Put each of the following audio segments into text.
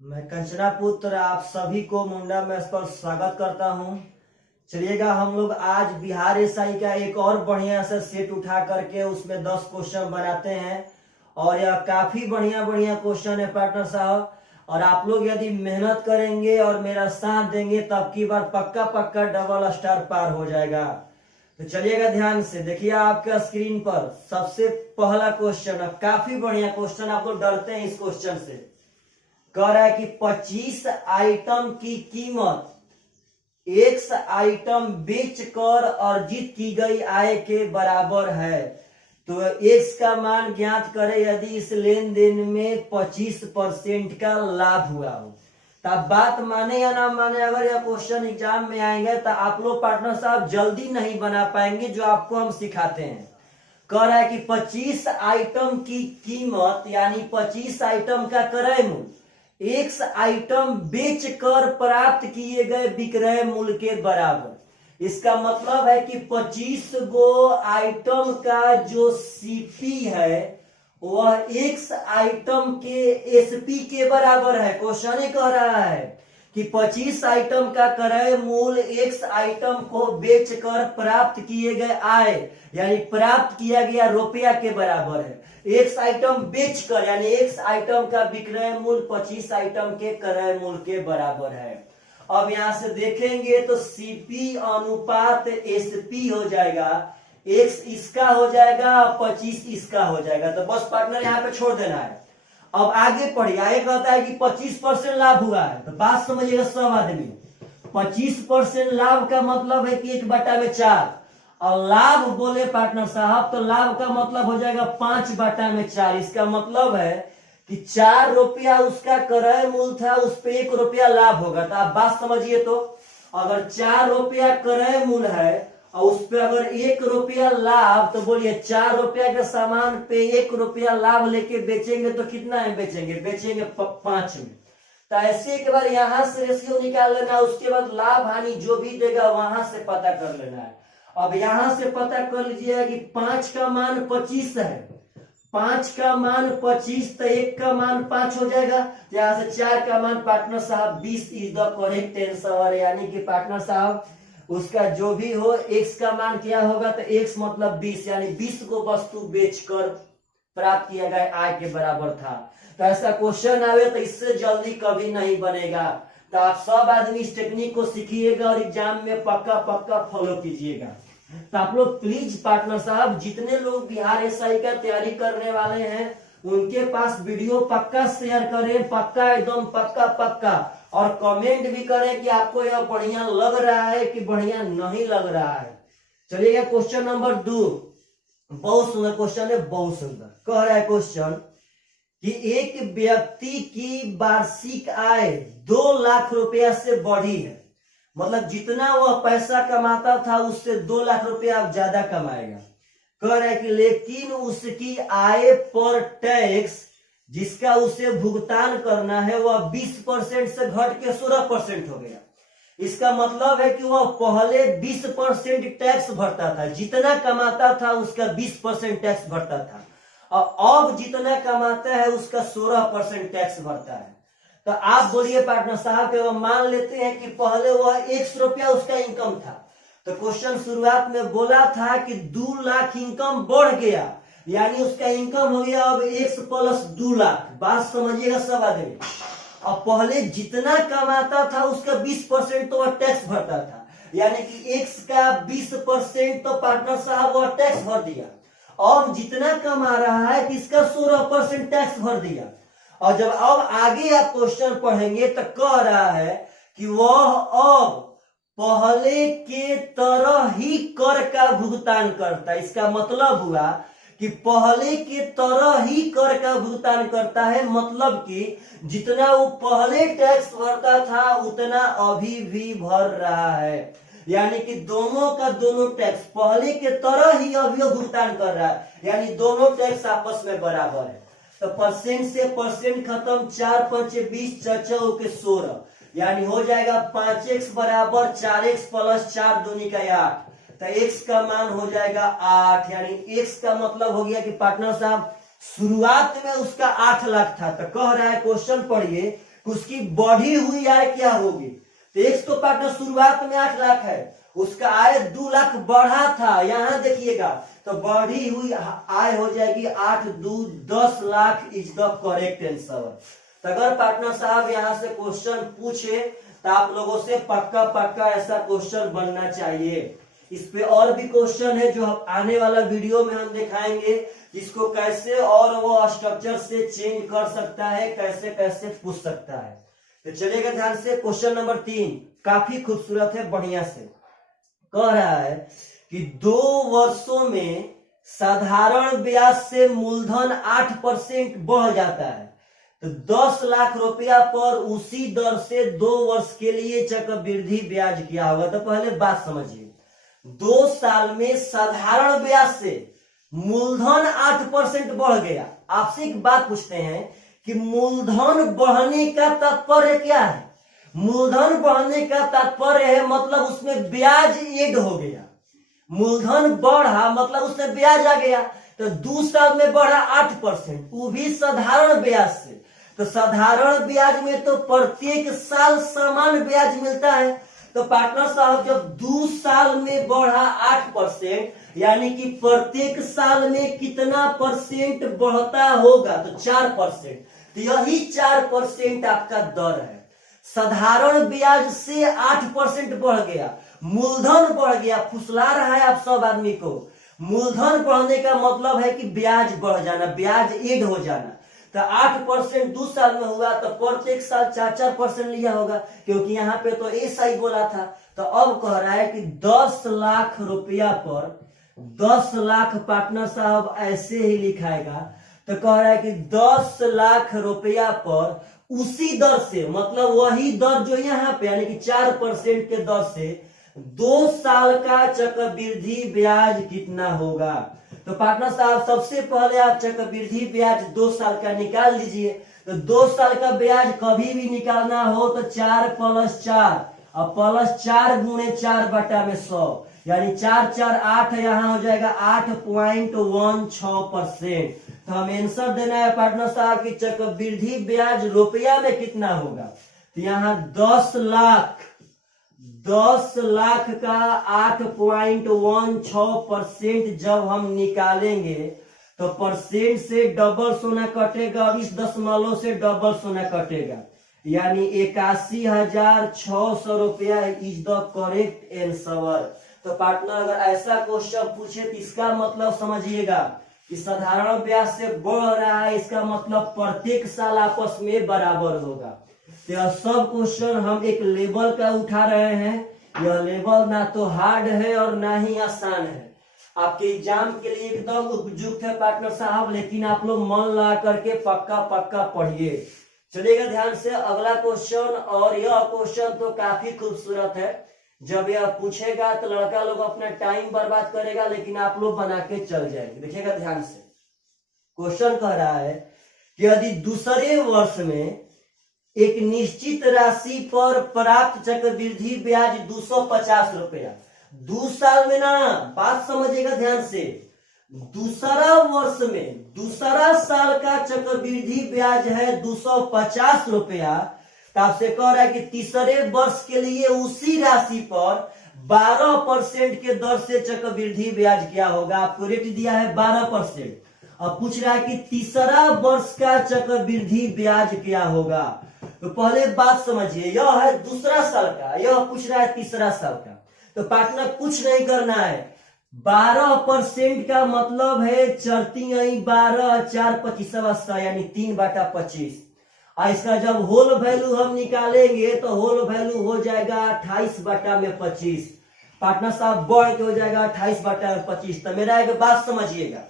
मैं कंचना पुत्र आप सभी को मुंडा मैथ्स पर स्वागत करता हूं। चलिएगा हम लोग आज बिहार एसआई का एक और बढ़िया सा सेट उठा करके उसमें 10 क्वेश्चन बनाते हैं और यह काफी बढ़िया बढ़िया क्वेश्चन है पार्टनर साहब। और आप लोग यदि मेहनत करेंगे और मेरा साथ देंगे तब की बार पक्का पक्का डबल स्टार पार हो जाएगा। तो चलिएगा ध्यान से देखिए आपका स्क्रीन पर सबसे पहला क्वेश्चन है, काफी बढ़िया क्वेश्चन। आप लोग डरते हैं इस क्वेश्चन से। कह रहा है कि 25 आइटम की कीमत X आइटम बेचकर अर्जित की गई आय के बराबर है। तो X का मान ज्ञात करें यदि इस लेन देन में 25% का लाभ हुआ हो। तो आप बात माने या ना माने, अगर यह क्वेश्चन एग्जाम में आएंगे तो आप लोग पार्टनर साहब जल्दी नहीं बना पाएंगे जो आपको हम सिखाते हैं। कह रहा है कि 25 आइटम की कीमत यानी 25 आइटम का क्रय मूल्य X आइटम बेचकर प्राप्त किए गए विक्रय मूल्य के बराबर। इसका मतलब है कि 25 गो आइटम का जो सीपी है वह X आइटम के एसपी के बराबर है। क्वेश्चन ही कह रहा है कि 25 आइटम का क्रय मूल्य X आइटम को बेचकर प्राप्त किए गए आय यानी प्राप्त किया गया रुपया के बराबर है। X आइटम बेचकर यानी X आइटम का विक्रय मूल्य 25 आइटम के क्रय मूल्य के बराबर है। अब यहां से देखेंगे तो सीपी अनुपात एसपी हो जाएगा, X इसका हो जाएगा 25 इसका हो जाएगा। तो बस पार्टनर यहाँ पे छोड़ देना है। अब आगे पढ़िए। आगे कहता है कि 25% लाभ हुआ है। तो बात समझिएगा सब आदमी, 25% लाभ का मतलब है कि 1/4। और लाभ बोले पार्टनर साहब तो लाभ का मतलब हो जाएगा 5/4। इसका मतलब है कि 4 रुपया उसका क्रय मूल्य था, उस पे 1 रुपया लाभ होगा। तो आप बात समझिए। तो अगर 4 रुपया क्रय मूल्य है और उस पे अगर 1 रुपया लाभ, तो बोलिए 4 रुपया के सामान पे 1 रुपया लाभ लेके बेचेंगे तो कितना में बेचेंगे? बेचेंगे 5 में। तो ऐसे एक बार यहां से रेशियो निकाल लेना, उसके बाद लाभ हानि जो भी देगा वहां से पता कर लेना है। अब यहां से पता कर लीजिएगा कि 5 का मान 25 है, 5 का मान 25 तो 1 का मान 5 हो जाएगा। यहां से 4 का मान पार्टनर साहब 20 इज द करेक्ट आंसर। यानी कि पार्टनर साहब उसका जो भी हो X का मान क्या होगा? तो X मतलब 20 यानी 20 को वस्तु बेचकर प्राप्त किया गया आय के बराबर था। तो ऐसा क्वेश्चन आवे तो इससे जल्दी कभी नहीं बनेगा। तो आप सब आदमी इस टेक्निक को सीखिएगा और एग्जाम में पक्का पक्का फॉलो कीजिएगा। तो आप लोग प्लीज पार्टनर साहब जितने लोग बिहार एसआई का तैयारी करने वाले हैं उनके पास वीडियो पक्का शेयर करें, पक्का एकदम पक्का पक्का। और कमेंट भी करें कि आपको यह बढ़िया लग रहा है कि बढ़िया नहीं लग रहा है। चलिएगा क्वेश्चन नंबर 2। बहुत सुंदर क्वेश्चन है, बहुत सुंदर। कह रहा है क्वेश्चन कि एक व्यक्ति की वार्षिक आय 2 लाख रुपया से बढ़ी है। मतलब जितना वह पैसा कमाता था उससे 2 लाख रुपया अब ज्यादा कमाएगा। कह रहा है कि लेकिन उसकी आय पर टैक्स जिसका उसे भुगतान करना है वह 20% से घट के 16% हो गया। इसका मतलब है कि वह पहले 20% टैक्स भरता था, जितना कमाता था उसका 20% टैक्स भरता था, और अब जितना कमाता है उसका 16% टैक्स भरता है। तो आप बोलिए पार्टनर साहब कि मान लेते हैं कि पहले वह 1 रुपया उसका इनकम था। तो क्वेश्चन शुरुआत में बोला था कि 2 लाख इनकम बढ़ गया यानी उसका इनकम हो गया अब X + 2 लाख। बात समझिएगा सब आदमी। अब पहले जितना कमाता था उसका 20% तो वह टैक्स भरता था, यानी कि X का 20% तो पार्टनर साहब वह टैक्स भर दिया। अब जितना कमा रहा है इसका 16% टैक्स भर दिया। और जब अब आगे आप क्वेश्चन पढ़ेंगे तो कह रहा है कि वह अब पहले के तरह ही कर का भुगतान करता है। इसका मतलब हुआ कि पहले के तरह ही कर का भुगतान करता है, मतलब कि जितना वो पहले टैक्स भरता था उतना अभी भी भर रहा है। यानी कि दोनों का दोनों टैक्स पहले के तरह ही अभी भुगतान कर रहा है, यानी दोनों टैक्स आपस में बराबर है। तो परसेंट से परसेंट खत्म, 4 × 5 = 20, 4 × 4 = 16, यानी हो जाएगा 5x बराबर 4x + 4 दूनी का 8। तो x का मान हो जाएगा 8, यानी x का मतलब हो गया कि पार्टनर साहब शुरुआत में उसका 8 लाख था। तो कह रहा है क्वेश्चन पढ़िए, उसकी बढ़ी हुई आय क्या होगी। तो एक तो पार्टनर शुरुआत में 8 लाख है, उसका आय 2 लाख बढ़ा था, यहां देखिएगा तो बढ़ी हुई आय हो जाएगी 8 2 10 lakh is the correct answer. तो अगर पार्टनर साहब यहां से क्वेश्चन पूछे तो आप लोगों से पक्का पक्का ऐसा क्वेश्चन बनना चाहिए। इस पे और भी क्वेश्चन है जो आने वाला वीडियो में हम दिखाएंगे, जिसको कैसे और वो स्ट्रक्चर से चेंज कर सकता है, कैसे कैसे पूछ सकता है। तो चलिएगा ध्यान से, क्वेश्चन नंबर 3 काफी खूबसूरत है, बढ़िया से कह रहा है कि 2 वर्षों में साधारण ब्याज से मूलधन 8% बढ़ जाता है, तो 10 लाख रुपया पर उसी दर से 2 वर्ष के लिए चक्रवृद्धि ब्याज क्या होगा। तो पहले बात समझिए, 2 साल में साधारण ब्याज से मूलधन 8% बढ़ गया। आपसे एक बात पूछते हैं कि मूलधन बढ़ने का तात्पर्य क्या है। मूलधन बढ़ने का तात्पर्य है मतलब उसमें ब्याज ऐड हो गया। मूलधन बढ़ा मतलब उसमें ब्याज आ गया, तो 2 साल में बढ़ा 8%, वो भी साधारण ब्याज से। तो साधारण ब्याज में तो प्रत्येक साल समान ब्याज मिलता है। तो पार्टनर साहब जब 2 साल में बढ़ा 8%, यानी कि प्रत्येक साल में कितना परसेंट बढ़ता होगा, तो 4%। तो यही 4% आपका दर है। साधारण ब्याज से 8% बढ़ गया, मूलधन बढ़ गया। फुसला रहा है आप सब आदमी को। मूलधन बढ़ने का मतलब है कि ब्याज बढ़ जाना, ब्याज ऐड हो जाना। तो 8% 2 साल में हुआ, तो प्रत्येक साल 4% लिया होगा, क्योंकि यहाँ पे तो ऐसा ही बोला था। तो अब कह रहा है कि 10 लाख रुपया पर 10 लाख पार्टनर साहब ऐसे ही लिखाएगा। तो कह रहा है कि 10 लाख रुपया पर उसी दर से, मतलब वही दर जो यहाँ पे यानी कि 4% के दर से 2 साल का चक्रवृद्धि ब्याज कितना होगा। तो पार्टनर साहब सबसे पहले आप चक्रवृद्धि ब्याज 2 साल का निकाल लीजिए। तो 2 साल का ब्याज कभी भी निकालना हो तो 4 + 4 और +4 × 4/100, यानी 4 4 8, यहाँ हो जाएगा 8.16%। तो हम आंसर देना है पार्टनर साहब की चक्रवृद्धि ब्याज रुपया में कितना होगा। तो यहाँ 10 लाख का 8.16% जब हम निकालेंगे तो परसेंट से डबल सोना कटेगा और इस दशमलव से डबल सोना कटेगा, यानी 81,600 रुपया इज द करेक्ट आंसर। तो पार्टनर अगर ऐसा क्वेश्चन पूछे तो इसका मतलब समझिएगा कि साधारण ब्याज से बढ़ रहा है, इसका मतलब प्रत्येक साल आपस में बराबर होगा। तो यह सब क्वेश्चन हम एक लेवल का उठा रहे हैं। यह लेवल ना तो हार्ड है और ना ही आसान है, आपके एग्जाम के लिए एकदम उपयुक्त है पार्टनर साहब, लेकिन आप लोग मन लगा करके पक्का पक्का पढ़िए। चलिएगा ध्यान से अगला क्वेश्चन, और यह क्वेश्चन तो काफी खूबसूरत है। जब यह पूछेगा तो लड़का लोग अपना टाइम बर्बाद करेगा, लेकिन आप लोग बना के चल जाएंगे। देखिएगा ध्यान से, क्वेश्चन कह रहा है कि यदि दूसरे वर्ष में एक निश्चित राशि पर प्राप्त चक्रवृद्धि ब्याज 250 रुपया, 2 साल में ना, बात समझिएगा ध्यान से, दूसरा वर्ष में दूसरा साल का चक्रवृद्धि ब्याज है 250 रुपया। तो आपसे कह रहा है कि तीसरे वर्ष के लिए उसी राशि पर 12% के दर से चक्रवृद्धि ब्याज क्या होगा। आपको रेट दिया है 12%, अब पूछ रहा है कि तीसरा वर्ष का चक्रवृद्धि ब्याज क्या होगा। तो पहले बात समझिए, यह है दूसरा साल का, यह पूछ रहा है तीसरा साल का। तो पार्टनर कुछ नहीं करना है, 12% का मतलब है 4×12 4 25 यानी 3/25। और इसका जब होल वैल्यू हम निकालेंगे तो होल वैल्यू हो जाएगा 28/25। पार्टनर साहब बढ़ के हो जाएगा 28/25। तो मेरा एक बात समझिएगा,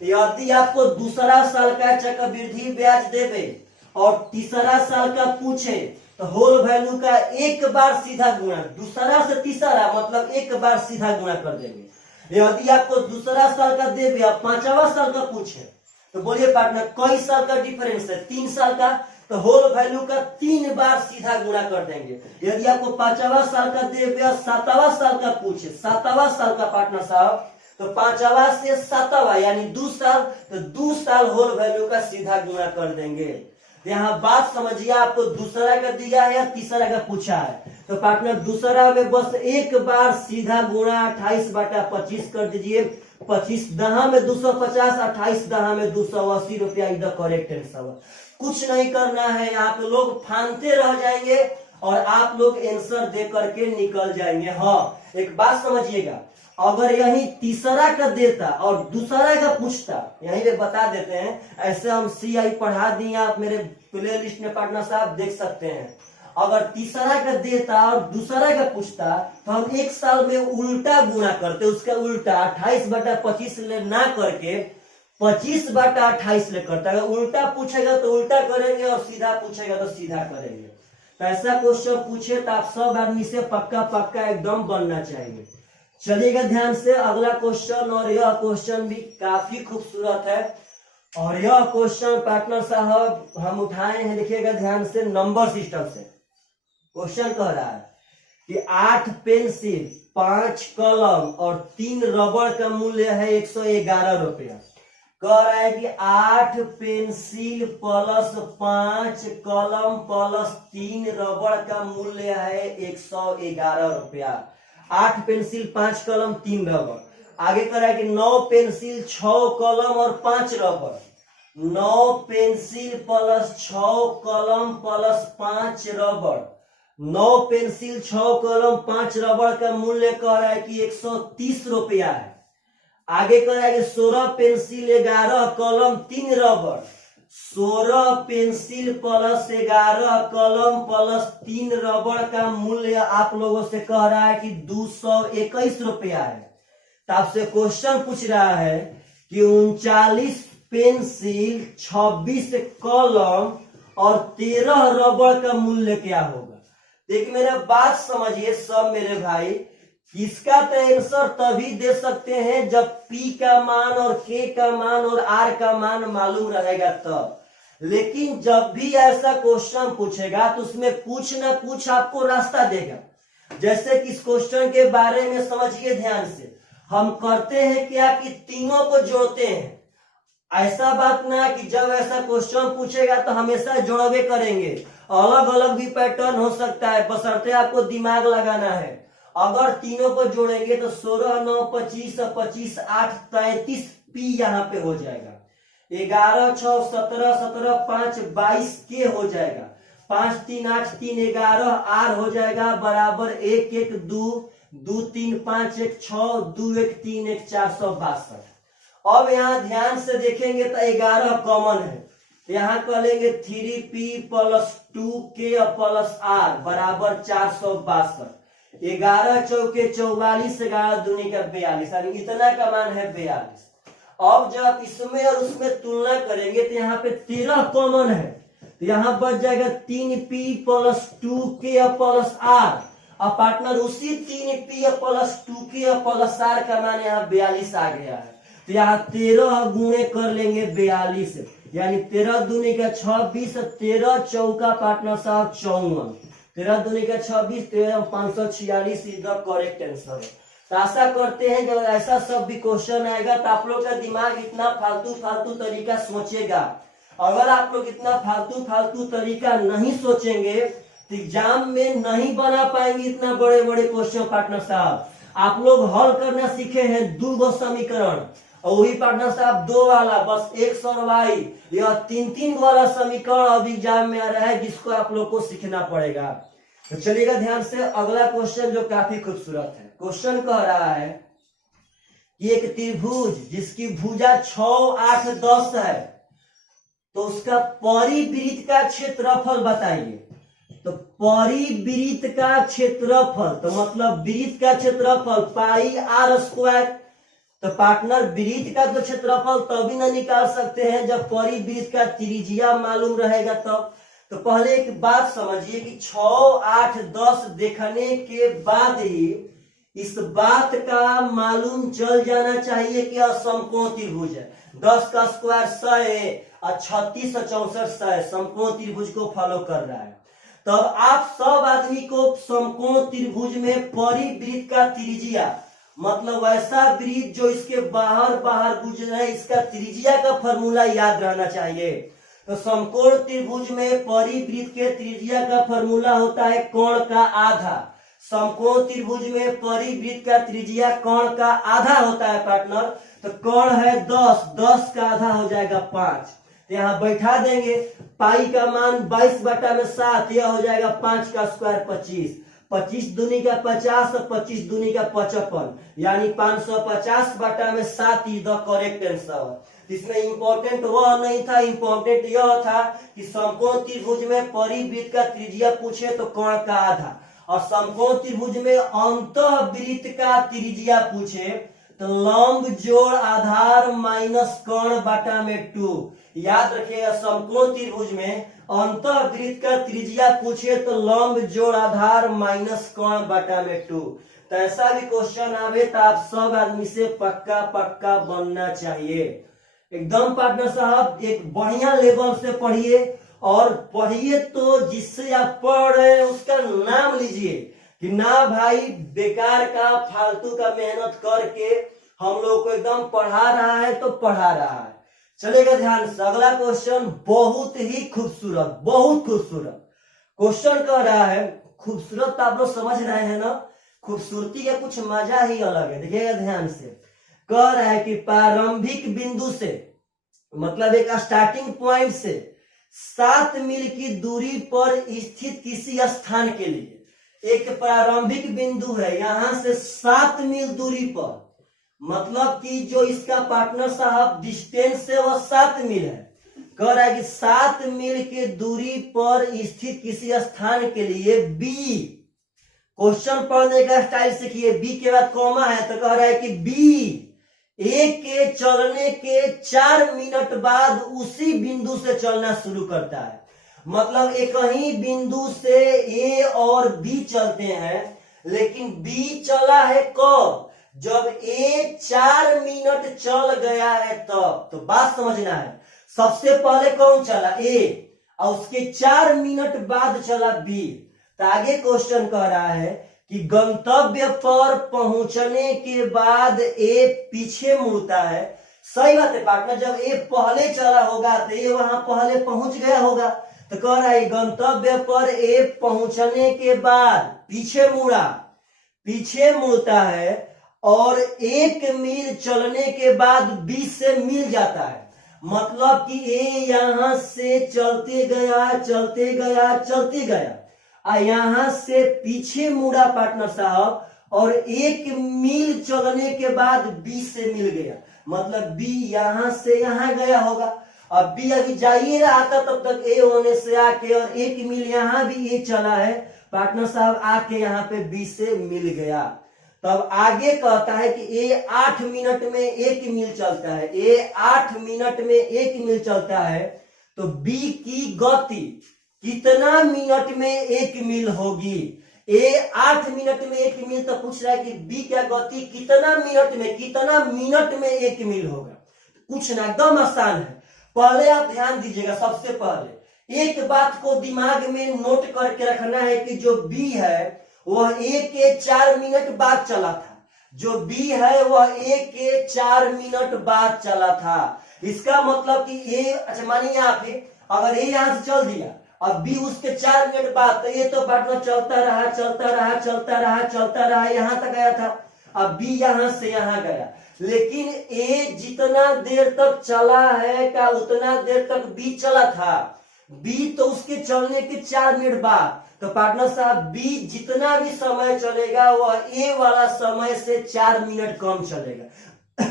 यदि आपको दूसरा साल का चक्रवृद्धि ब्याज देवे और तीसरा साल का पूछे तो होल वैल्यू का एक बार सीधा गुणा, दूसरा से तीसरा मतलब एक बार सीधा गुणा कर देंगे। यदि आपको दूसरा साल का देवे और 5वां साल का पूछे तो बोलिए पार्टनर कई साल का डिफरेंस है, 3 साल का, तो होल वैल्यू का 3 बार सीधा गुणा कर देंगे। यदि आपको 5वां साल का देवे और 7वां साल का पूछे, 7वां साल का पार्टनर साहब, तो 5वां से 7वां यानी 2 साल, तो 2 साल होल वैल्यू का सीधा गुणा कर देंगे। यहाँ बात समझिए, आपको दूसरा का दिया है या तीसरा का पूछा है, तो पार्टनर दूसरा में बस एक बार सीधा गुणा 28/25 कर दीजिए। 25 दहा में 250, 28 दहा में 280 रुपया इधर करेक्ट आंसर। कुछ नहीं करना है, यहाँ पे लोग फानते रह जाएंगे और आप लोग आंसर दे करके निकल जाएंगे। हाँ, एक बात समझिएगा, अगर यही तीसरा का देता और दूसरा का पूछता, यहीं पे बता देते हैं, ऐसे हम CI पढ़ा दिए, आप मेरे प्ले लिस्ट में पार्टनर साहब देख सकते हैं। अगर तीसरा का देता और दूसरा का पूछता तो हम एक साल में उल्टा गुणा करते, उसका उल्टा 28/25 ना करके 25/28 ले करता। अगर उल्टा पूछेगा तो उल्टा करेंगे और सीधा पूछेगा तो सीधा करेंगे। तो ऐसा क्वेश्चन पूछे तो आप सब आदमी से पक्का पक्का एकदम बनना चाहिए। चलिएगा ध्यान से अगला क्वेश्चन, और यह क्वेश्चन भी काफी खूबसूरत है। और यह क्वेश्चन पार्टनर साहब हम उठाए हैं, देखिएगा ध्यान से, नंबर सिस्टम से। क्वेश्चन कह रहा है कि 8 पेंसिल, 5 कलम और 3 रबड़ का मूल्य है 111 रुपया। कह रहा है कि 8 पेंसिल प्लस 5 कलम प्लस 3 रबड़ का मूल्य है 111 रुपया। 8 पेंसिल, 5 कलम, 3 रबड़। आगे कह रहा है कि 9 पेंसिल, 6 कलम और 5 रबड़। 9 पेंसिल प्लस 6 कलम प्लस 5 रबड़। 9 पेंसिल, 6 कलम, 5 रबड़ का मूल्य कह रहा है कि 130 रुपया है। आगे कह रहा है कि 16 पेंसिल, 11 कलम, 3 रबड़। 16 पेंसिल प्लस 11 कलम प्लस 3 रबड़ का मूल्य आप लोगों से कह रहा है कि 221 रुपया है। तो आपसे क्वेश्चन पूछ रहा है कि 39 पेंसिल, 26 कलम और 13 रबड़ का मूल्य क्या होगा। देखिए मेरा बात समझिए सब मेरे भाई, इसका तो आंसर तभी दे सकते हैं जब P का मान और K का मान और R का मान मालूम रहेगा तब। लेकिन जब भी ऐसा क्वेश्चन पूछेगा तो उसमें कुछ ना कुछ आपको रास्ता देगा। जैसे कि इस क्वेश्चन के बारे में समझिए ध्यान से, हम करते हैं क्या कि तीनों को जोड़ते हैं। ऐसा बात ना कि जब ऐसा क्वेश्चन पूछेगा तो हमेशा जोड़वे करेंगे, अलग अलग भी पैटर्न हो सकता है, बशर्ते आपको दिमाग लगाना है। अगर तीनों को जोड़ेंगे तो 16, 9, 25, 25, 8, 33 P यहाँ पे हो जाएगा। 11, 6, 17, 17, 5, 22 K हो जाएगा। 5, 3, 8, 3, 11 R हो जाएगा बराबर 1, 1, 2, 2, 3, 5, 1, 6, 2, 1, 3, 1, 462। अब यहाँ ध्यान से देखेंगे तो 11 कॉमन है, यहाँ कर लेंगे 3P plus 2K plus R बराबर 462। 11 चौके 44, 11 दूनी का 42, यानी इतना का मान है 42। अब जब इसमें और उसमें तुलना करेंगे तो यहाँ पे 13 कॉमन है, तो यहाँ बच जाएगा 3P plus 2K plus R। अब पार्टनर उसी 3P plus 2K plus R का मान यहाँ 42 आ गया है। तो यहाँ 13 गुणे कर लेंगे 42, यानी 13 दूनी का 26, 13 चौका पार्टनर साहब 54, 13 दूनी का 26, 13 546 इज द करेक्ट आंसर। तो आशा करते हैं जब ऐसा सब भी क्वेश्चन आएगा तो आप लोग का दिमाग इतना फालतू तरीका सोचेगा। अगर आप लोग इतना फालतू तरीका नहीं सोचेंगे तो एग्जाम में नहीं बना पाएंगे इतना बड़े बड़े क्वेश्चन। पार्टनर साहब आप लोग हल करना सीखे हैं 2 समीकरण, और वही पार्टनर साहब 2 वाला बस x और y, यह 3 वाला समीकरण अब एग्जाम में आ रहा है जिसको आप लोग को सीखना पड़ेगा। तो चलिएगा ध्यान से अगला क्वेश्चन जो काफी खूबसूरत है। क्वेश्चन कह रहा है कि एक त्रिभुज जिसकी भुजा 6, 8, 10 है, तो उसका परिवृत्त का क्षेत्रफल बताइए। तो परिवृत्त का क्षेत्रफल तो मतलब वृत्त का क्षेत्रफल पाई r स्क्वायर। तो पार्टनर वृत्त का तो क्षेत्रफल तभी ना निकाल सकते हैं जब परिवृत्त का त्रिज्या मालूम रहेगा तब। तो पहले एक बात समझिए कि 6, 8, 10 देखने के बाद ही इस बात का मालूम चल जाना चाहिए कि यह समकोण त्रिभुज है। 10 का स्क्वायर 100 है और 36 और 64 100 है, समकोण त्रिभुज को फॉलो कर रहा है। तब आप सब आदमी को समकोण त्रिभुज में परिवृत्त का त्रिज्या मतलब ऐसा वृत्त जो इसके बाहर गुजर रहा है, इसका त्रिज्या का फॉर्मूला याद रहना चाहिए। तो समकोण त्रिभुज में परिवृत्त के त्रिज्या का फॉर्मूला होता है कोण का आधा। समकोण त्रिभुज में परिवृत्त का त्रिज्या कोण का आधा होता है पार्टनर। तो कोण है 10, 10 का आधा हो जाएगा 5। तो यहाँ बैठा देंगे, पाई का मान 22/7, यह हो जाएगा 5 का स्क्वायर 25, 25 दूनी का 50 और 25 दूनी का 55, यानी 550/7 इज द करेक्ट आंसर। इसमें इंपॉर्टेंट वह नहीं था, इंपॉर्टेंट यह था कि समकोण त्रिभुज में परिवृत्त का त्रिज्या पूछे तो कोण का आधा, और समकोण त्रिभुज में अंतःवृत्त का त्रिज्या पूछे तो लंब जोड़ आधार माइनस कोण बटा में 2। याद रखिएगा, समकोण त्रिभुज में अंतःवृत्त का त्रिज्या पूछे तो लंब जोड़ आधार माइनस कोण बटा में 2। तो ऐसा भी क्वेश्चन आवे तो आप सब आदमी से पक्का पक्का बनना चाहिए। एकदम पार्टनर साहब एक बढ़िया लेवल से पढ़िए, और पढ़िए तो जिससे आप पढ़ रहे हैं उसका नाम लीजिए, कि ना भाई बेकार का फालतू का मेहनत करके हम लोग को एकदम पढ़ा रहा है तो पढ़ा रहा है। चलेगा ध्यान से, अगला क्वेश्चन बहुत ही खूबसूरत, बहुत खूबसूरत क्वेश्चन कह रहा है। खूबसूरत तो आप लोग समझ रहे हैं ना, खूबसूरती का कुछ मजा ही अलग है। देखिएगा ध्यान से, कह रहा है कि प्रारंभिक बिंदु से, मतलब एक स्टार्टिंग पॉइंट से 7 मील की दूरी पर स्थित किसी स्थान के लिए एक प्रारंभिक बिंदु है, यहां से 7 मील दूरी पर, मतलब कि जो इसका पार्टनर साहब डिस्टेंस है वह 7 मील है। कह रहा है कि 7 मील की दूरी पर स्थित किसी स्थान के लिए बी, क्वेश्चन पढ़ने का स्टाइल सीखिए, बी के बाद कॉमा है तो कह रहा है कि बी ए के चलने के 4 मिनट बाद उसी बिंदु से चलना शुरू करता है। मतलब एक ही बिंदु से ए और बी चलते हैं, लेकिन बी चला है कब, जब ए 4 मिनट चल गया है तब। तो बात समझना है, सबसे पहले कौन चला, ए, और उसके 4 मिनट बाद चला बी। तो आगे क्वेश्चन कह रहा है कि गंतव्य पर पहुंचने के बाद ए पीछे मुड़ता है। सही बात है पार्टनर, जब ए पहले चला होगा तो ए वहां पहले पहुंच गया होगा। तो कह रहा है गंतव्य पर ए पहुंचने के बाद पीछे मुड़ा, पीछे मुड़ता है, और 1 मील चलने के बाद बी से मिल जाता है। मतलब कि ए यहां से चलते गया चलते गया चलते गया, यहां से पीछे मुड़ा पार्टनर साहब, और 1 मील चलने के बाद बी से मिल गया। मतलब बी यहां से यहां गया होगा। अब बी अभी जा ही रहा था तब तक ए होने से आके, और 1 मील यहां भी ए चला है पार्टनर साहब, आके यहाँ पे बी से मिल गया। तब आगे कहता है कि ए 8 मिनट में 1 मील चलता है, ए 8 मिनट में 1 मील चलता है, तो बी की गति कितना मिनट में 1 मील होगी। ए 8 मिनट में 1 मील, तो पूछ रहा है कि बी क्या गति कितना मिनट में, कितना मिनट में 1 मील होगा। कुछ ना, एकदम आसान है। पहले आप ध्यान दीजिएगा, सबसे पहले एक बात को दिमाग में नोट करके रखना है कि जो बी है वह ए के 4 मिनट बाद चला था, जो बी है वह ए के 4 मिनट बाद चला था। इसका मतलब कि ए, अच्छा मानिए आप अगर ए यहां से चल दिया, अब बी उसके 4 मिनट बाद, तो ये तो पार्टनर चलता रहा चलता रहा चलता रहा चलता रहा, यहां तक गया था। अब बी यहां से यहां गया, लेकिन ए जितना देर तक चला है का उतना देर तक बी चला था। बी तो उसके चलने के 4 मिनट बाद, तो पार्टनर साहब बी जितना भी समय चलेगा वह ए वाला समय से 4 मिनट कम चलेगा।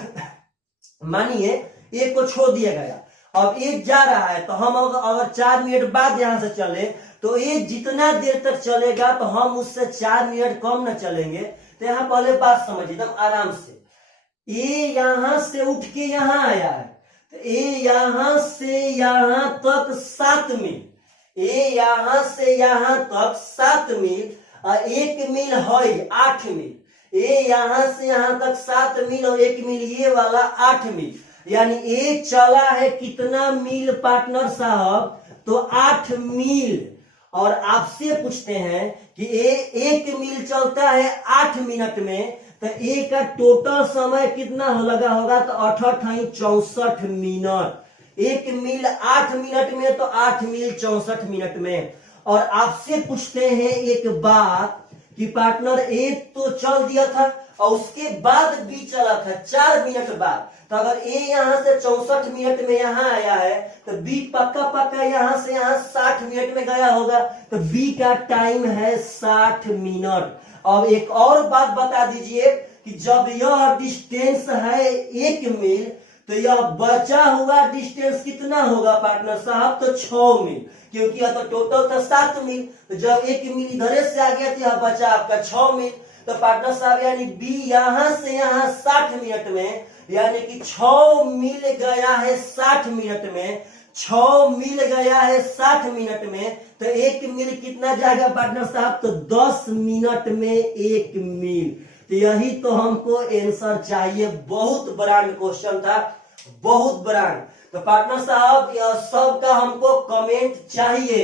मानिए ए को छोड़ दिया गया, अब ए जा रहा है, तो हम अगर 4 मिनट बाद यहां से चले तो ए जितना देर तक चलेगा तो हम उससे 4 मिनट कम न चलेंगे। तो यहाँ पहले बात समझिए एकदम आराम से, ए यहां से उठ के यहां आया है, तो ए यहां से यहां तक 7 मील, ए यहां से यहां तक 7 मील, और 1 मील है 8 मील। ए यहां से यहां तक 7 मील और 1 मील ये वाला 8 मील, यानी ए चला है कितना मील पार्टनर साहब, तो 8 मील। और आपसे पूछते हैं कि ए 1 मील चलता है 8 मिनट में, तो ए का टोटल समय कितना लगा होगा, तो 8 × 64 मिनट। 1 मील 8 मिनट में तो 8 मील 64 मिनट में। और आपसे पूछते हैं एक बात कि पार्टनर ए तो चल दिया था और उसके बाद बी चला था 4 मिनट बाद, तो अगर ए यहां से 64 मिनट में यहां आया है तो बी पक्का पक्का यहां से यहां 60 मिनट में गया होगा, तो बी का टाइम है 60 मिनट। अब एक और बात बता दीजिए कि जब यह डिस्टेंस है 1 मील तो यह बचा हुआ डिस्टेंस कितना होगा पार्टनर साहब? तो 6 मील, क्योंकि यह तो टोटल था 7 मील, तो जब 1 मील इधर से आ गया तो यह बचा आपका 6 मील। तो पार्टनर साहब यानी बी यहां से यहां 60 मिनट में, यानी कि 6 मील गया है 60 मिनट में, 6 मील गया है 60 मिनट में, तो 1 मील कितना जाएगा पार्टनर साहब? तो 10 मिनट में 1 मील। तो यही तो हमको आंसर चाहिए। बहुत बड़ा क्वेश्चन था, बहुत बड़ा। तो पार्टनर साहब यह सब का हमको कमेंट चाहिए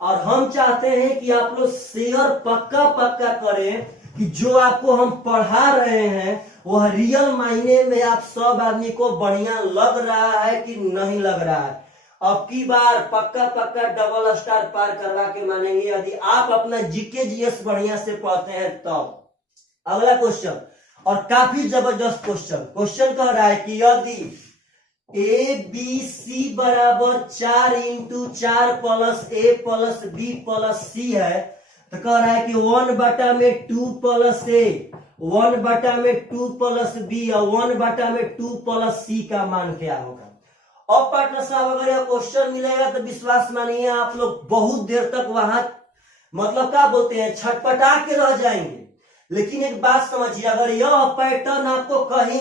और हम चाहते हैं कि आप लोग शेयर पक्का पक्का करें कि जो आपको हम पढ़ा रहे हैं वह रियल मायने में आप सब आदमी को बढ़िया लग रहा है कि नहीं लग रहा है। अब की बार पक्का पक्का डबल स्टार पार करवा के मानेंगे यदि आप अपना जीके जीएस बढ़िया से पढ़ते हैं तब। अगला क्वेश्चन, और काफी जबरदस्त क्वेश्चन कह रहा है कि यदि ए बी सी बराबर 4 इंटू 4 प्लस ए प्लस बी प्लस सी है, तो कह रहा है कि 1/2 प्लस ए, 1/2 प्लस बी और 1/2 प्लस सी का मान क्या होगा? अब पार्टनर साहब अगर यह क्वेश्चन मिलेगा तो विश्वास मानिए आप लोग बहुत देर तक वहां मतलब क्या बोलते हैं छटपटा के रह जाएंगे। लेकिन एक बात समझिए, अगर यह पैटर्न आपको कहीं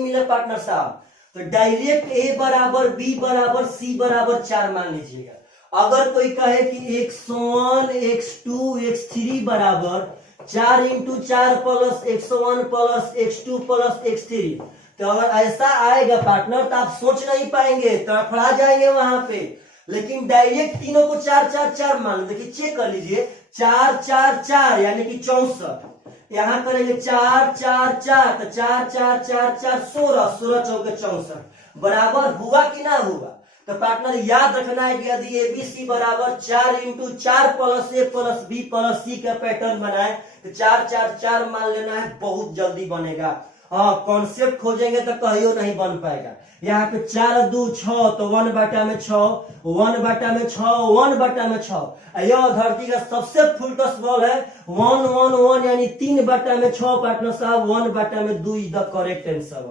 मिले पार्टनर साहब, तो डायरेक्ट ए बराबर बी बराबर सी बराबर 4 मान लीजिएगा। अगर कोई कहे कि x1 x2 x3 बराबर 4 into 4 plus x1 plus x2 plus x3, तो अगर ऐसा आएगा पार्टनर तो आप सोच नहीं पाएंगे, तड़फड़ा जाएंगे वहां पे। लेकिन डायरेक्ट तीनों को 4 4 4 मान लो। देखिए चेक कर लीजिए, 4 4 4 यानी कि 64, यहां करेंगे 4 4 4 तो 4 4 4 4 16, 16 चौके 64 बराबर हुआ कि ना हुआ? तो पार्टनर याद रखना है कि यदि एबीसी बराबर 4 इंटू 4 प्लस ए प्लस बी प्लस सी का पैटर्न बनाए तो 4 4 4 मान लेना है, बहुत जल्दी बनेगा। हाँ, कॉन्सेप्ट खोजेंगे तो कहियो नहीं बन पाएगा। यहाँ पे 4 2 6 तो 1/6, 1/6, 1/6। यह धरती का सबसे फुलटस बॉल है 1 1 1 यानी 3/6 पार्टनर साहब 1/2 इज द करेक्ट आंसर।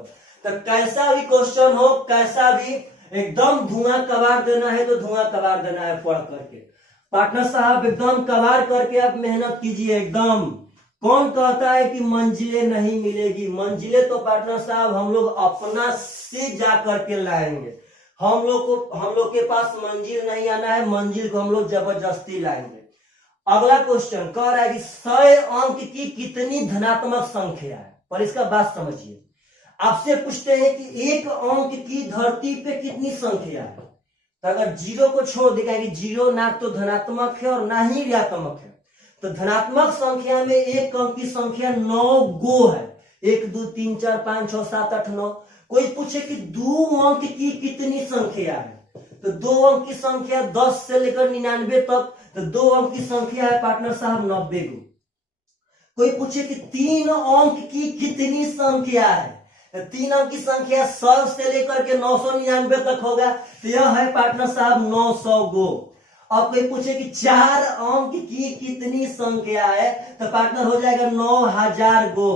तो कैसा भी क्वेश्चन हो, कैसा भी, एकदम धुआं कबार देना है तो धुआं कबार देना है पढ़ करके। पार्टनर साहब एकदम कबार करके आप मेहनत कीजिए एकदम। कौन कहता है कि मंजिलें नहीं मिलेगी? मंजिलें तो पार्टनर साहब हम लोग अपना से जा करके लाएंगे। हम लोग के पास मंजिल नहीं आना है, मंजिल को हम लोग जबरदस्ती लाएंगे। अगला क्वेश्चन कह रहा है कि 100 अंक की कितनी धनात्मक संख्या है? पर इसका बात समझिए, आपसे पूछते हैं कि 1 अंक की धरती पे कितनी संख्या है? तो अगर 0 को छोड़ देगा कि 0 ना तो धनात्मक है और ना ही ऋणात्मक है, तो धनात्मक संख्या में 1 अंक की संख्या 9 गो है। 1 2 3 4 5 6 7 8 9। कोई पूछे कि 2 अंक की कितनी संख्या है, तो 2 अंक की संख्या 10 से लेकर 99 तक, तो 2 अंक की संख्या है पार्टनर साहब 90 गो। कोई पूछे कि 3 अंक की कितनी संख्या है, तो 3 अंक की संख्या 100 से लेकर के 999 तक होगा, तो यह है पार्टनर साहब 900 गो। अब कोई पूछे कि 4 अंक की कितनी संख्या है, तो पार्टनर हो जाएगा 9000 गो।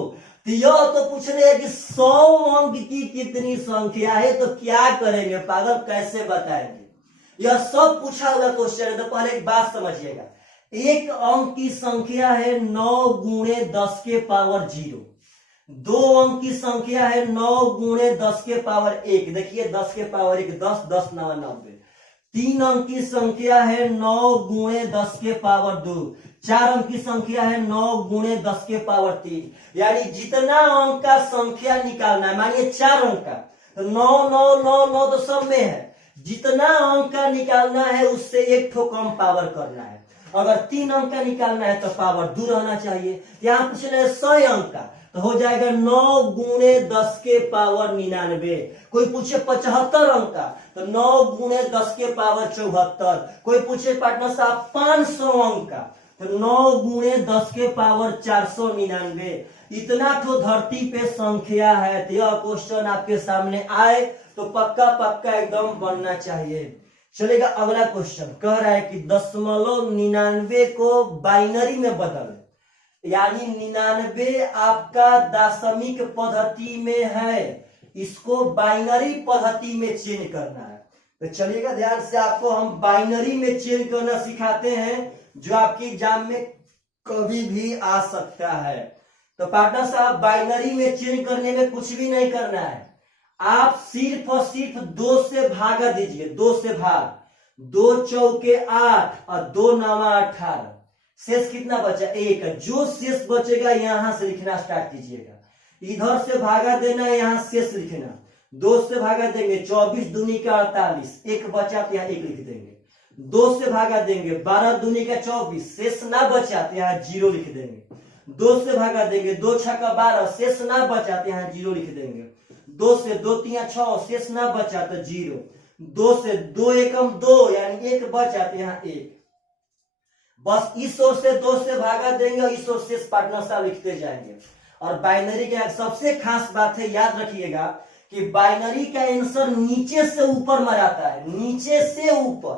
तो यह तो पूछ रहे हैं कि 100 अंक की कितनी संख्या है, तो क्या करेंगे पागल, कैसे बताएंगे? यह सब पूछा हुआ क्वेश्चन है। तो पहले एक बात समझिएगा, 1 अंक की संख्या है 9 गुणे 10 के पावर 0। 2 अंक की संख्या है 9 गुणे 10 के पावर 1। देखिए 10 के पावर 1 10, 10 9 90। 3 अंक की संख्या है 9 गुणे 10 के पावर 2। 4 अंक की संख्या है 9 गुणे 10 के पावर 3। यानी जितना अंक का संख्या निकालना है, मानिए 4 अंक का, तो 9 9 9 9 तो सब में है, जितना अंक का निकालना है उससे 1 ठो कम पावर करना है। अगर 3 अंक का निकालना है तो पावर 2 रहना चाहिए। यहाँ पूछ रहे 100 अंक का तो हो जाएगा 9 गुणे 10 के पावर 99। कोई पूछे 75 अंक का तो 9 गुणे 10 के पावर 74। कोई पूछे पार्टनर साहब 500 अंक का तो 9 गुणे 10 के पावर 499। इतना तो धरती पे संख्या है। तो यह क्वेश्चन आपके सामने आए तो पक्का पक्का एकदम बनना चाहिए। चलेगा अगला क्वेश्चन। कह रहा है कि 0.99 को बाइनरी में बदल, यानी 99 आपका दशमिक पद्धति में है, इसको बाइनरी पद्धति में चेंज करना है। तो चलिएगा ध्यान से, आपको हम बाइनरी में चेंज करना सिखाते हैं जो आपकी एग्जाम में कभी भी आ सकता है। तो पार्टनर साहब बाइनरी में चेंज करने में कुछ भी नहीं करना है, आप सिर्फ और सिर्फ 2 से भागा दीजिए। 2 से भाग, 2 चौके 8 और 2 नवा 18। शेष कितना बचा? 1। जो शेष बचेगा यहां से लिखना स्टार्ट कीजिएगा। इधर से भागा देना है, यहां शेष लिखना। 2 से भागा देंगे 24 दूनी का 48, 1 बचा तो यहाँ 1 लिख देंगे। 2 से भागा देंगे 12 दूनी का 24, शेष ना बचा तो यहाँ 0 लिख देंगे। 2 से भागा देंगे 2 छक्का 12, शेष ना बचा तो यहाँ 0 लिख देंगे। 2 से 2 तिया 6, शेष ना बचा तो 0। 2 से 2 एकम 2, यानी 1 बचा तो यहाँ 1। बस इस ओर से 2 से भागा देंगे और इस ओर से पार्टनर साहब लिखते जाएंगे। और बाइनरी का सबसे खास बात है, याद रखिएगा कि बाइनरी का आंसर नीचे से ऊपर में आता है। नीचे से ऊपर,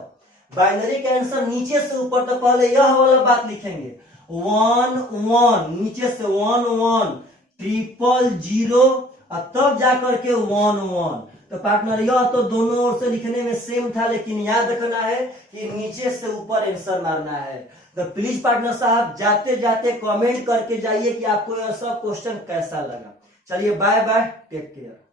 बाइनरी का आंसर नीचे से ऊपर। तो पहले यह वाला बात लिखेंगे 1 1, नीचे से 1 1 0 0 और तब जाकर के 1 1। तो पार्टनर यह तो दोनों ओर से लिखने में सेम था, लेकिन याद रखना है कि नीचे से ऊपर आंसर मारना है। तो प्लीज पार्टनर साहब जाते जाते कमेंट करके जाइए कि आपको यह सब क्वेश्चन कैसा लगा। चलिए बाय बाय, टेक केयर।